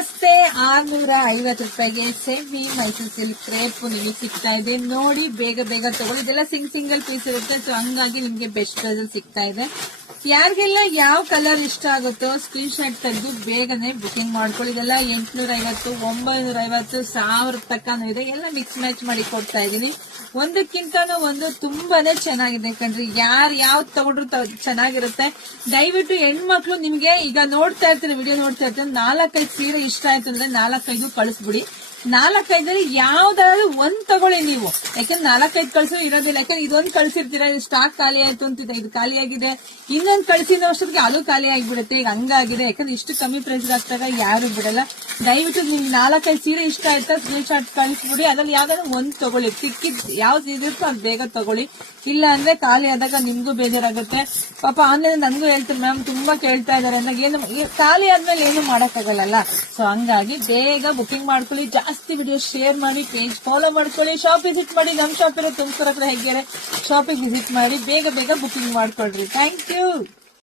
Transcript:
ನಮಸ್ತೆ 650 ರೂಪಾಯಿಗೆ semi Mysuru silk crepe ನಿಮಗೆ ಸಿಗ್ತಾ ಇದೆ ನೋಡಿ. ಬೇಗ ಬೇಗ ತಗೊಳ್ಳಿ. ಇದೆಲ್ಲ ಸಿಂಗಲ್ ಪೀಸ್ ಇರುತ್ತೆ, ಸೊ ಹಂಗಾಗಿ ನಿಮ್ಗೆ ಬೆಸ್ಟ್ ಪ್ರೈಸ್ ಸಿಗ್ತಾ ಇದೆ. ಯಾರಿಗೆಲ್ಲ ಯಾವ ಕಲರ್ ಇಷ್ಟ ಆಗುತ್ತೋ ಸ್ಕ್ರೀನ್ ಶಾಟ್ ತೆಗೆದು ಬೇಗನೆ ಬುಕಿಂಗ್ ಮಾಡ್ಕೊಳ್ಳಿ. ಇದೆಲ್ಲ 850, 950, 1000 ತನಕ ಇದೆ. ಎಲ್ಲ ಮಿಕ್ಸ್ ಮ್ಯಾಚ್ ಮಾಡಿ ಕೊಡ್ತಾ ಇದೀನಿ. ಒಂದಕ್ಕಿಂತನೂ ಒಂದು ತುಂಬಾನೇ ಚೆನ್ನಾಗಿದೆ ಕಣ್ರಿ. ಯಾವ್ದು ತಗೊಂಡ್ರು ಚೆನ್ನಾಗಿರುತ್ತೆ. ದಯವಿಟ್ಟು ಹೆಣ್ಮಕ್ಳು ನಿಮ್ಗೆ ಈಗ ನೋಡ್ತಾ ಇರ್ತೀನಿ, ವಿಡಿಯೋ ನೋಡ್ತಾ ಇರ್ತೀನಿ, 4-5 ಸೀರೆ ಇಷ್ಟ ಆಯ್ತು ಅಂದ್ರೆ 4-5 ಕಳಿಸ್ಬಿಡಿ. 4-5 ಯಾವ್ದಾದ್ರು ಒಂದ್ ತಗೊಳ್ಳಿ ನೀವು. ಯಾಕಂದ್ರೆ 4-5 ಕಳ್ಸೋ ಇರೋದಿಲ್ಲ. ಯಾಕಂದ್ರೆ ಇದೊಂದು ಕಳ್ಸಿರ್ತೀರಾ, ಇದು ಸ್ಟಾಕ್ ಖಾಲಿ ಆಯ್ತು ಅಂತಿದೆ, ಇದು ಖಾಲಿ ಆಗಿದೆ, ಇನ್ನೊಂದು ಕಳ್ಸಿದ ವರ್ಷಕ್ಕೆ ಅದು ಖಾಲಿ ಆಗಿಬಿಡುತ್ತೆ. ಈಗ ಹಂಗಾಗಿದೆ. ಯಾಕಂದ್ರೆ ಇಷ್ಟು ಕಮ್ಮಿ ಪ್ರೈಸ್ ಆಗ್ತಾಗ ಯಾರು ಬಿಡಲ್ಲ. ದಯವಿಟ್ಟು ನಿಮ್ಗೆ 4-5 ಸೀರೆ ಇಷ್ಟ ಆಯ್ತಾ ಸ್ಕ್ರೀನ್ ಶಾಟ್ ಕಳಿಸ್ಬಿಡಿ. ಅದ್ರಲ್ಲಿ ಯಾವ್ದಾದ್ರು ಒಂದ್ ತಗೊಳ್ಳಿ. ಸಿಕ್ಕಿದ್ ಯಾವ್ದು ಇದಿರುತ್ತೋ ಅದು ಬೇಗ ತಗೊಳ್ಳಿ. ಇಲ್ಲ ಅಂದ್ರೆ ಖಾಲಿ ಆದಾಗ ನಿಮ್ಗೂ ಬೇಜಾರಾಗುತ್ತೆ. ಪಾಪ ಆನ್ಲೈನ್ ನನ್ಗೂ ಹೇಳ್ತಾರೆ, ಮ್ಯಾಮ್ ತುಂಬಾ ಕೇಳ್ತಾ ಇದಾರೆ ಅಂದಾಗ ಏನು ಖಾಲಿ ಆದ್ಮೇಲೆ ಏನು ಮಾಡಕ್ಕಾಗಲ್ಲ. ಸೊ ಹಂಗಾಗಿ ಬೇಗ ಬುಕಿಂಗ್ ಮಾಡ್ಕೊಳ್ಳಿ. ಜಾಸ್ತಿ ವಿಡಿಯೋ ಶೇರ್ ಮಾಡಿ, ಪೇಜ್ ಫಾಲೋ ಮಾಡ್ಕೊಳ್ಳಿ, ಶಾಪ್ ವಿಸಿಟ್ ಮಾಡಿ. ನಮ್ ಶಾಪ್ ಇರೋ ತುಮಕೂರು ಹತ್ರ ಹೆಗ್ಗೆರೆ ಶಾಪಿಗೆ ವಿಸಿಟ್ ಮಾಡಿ ಬೇಗ ಬೇಗ ಬುಕಿಂಗ್ ಮಾಡ್ಕೊಳ್ರಿ. Thank you.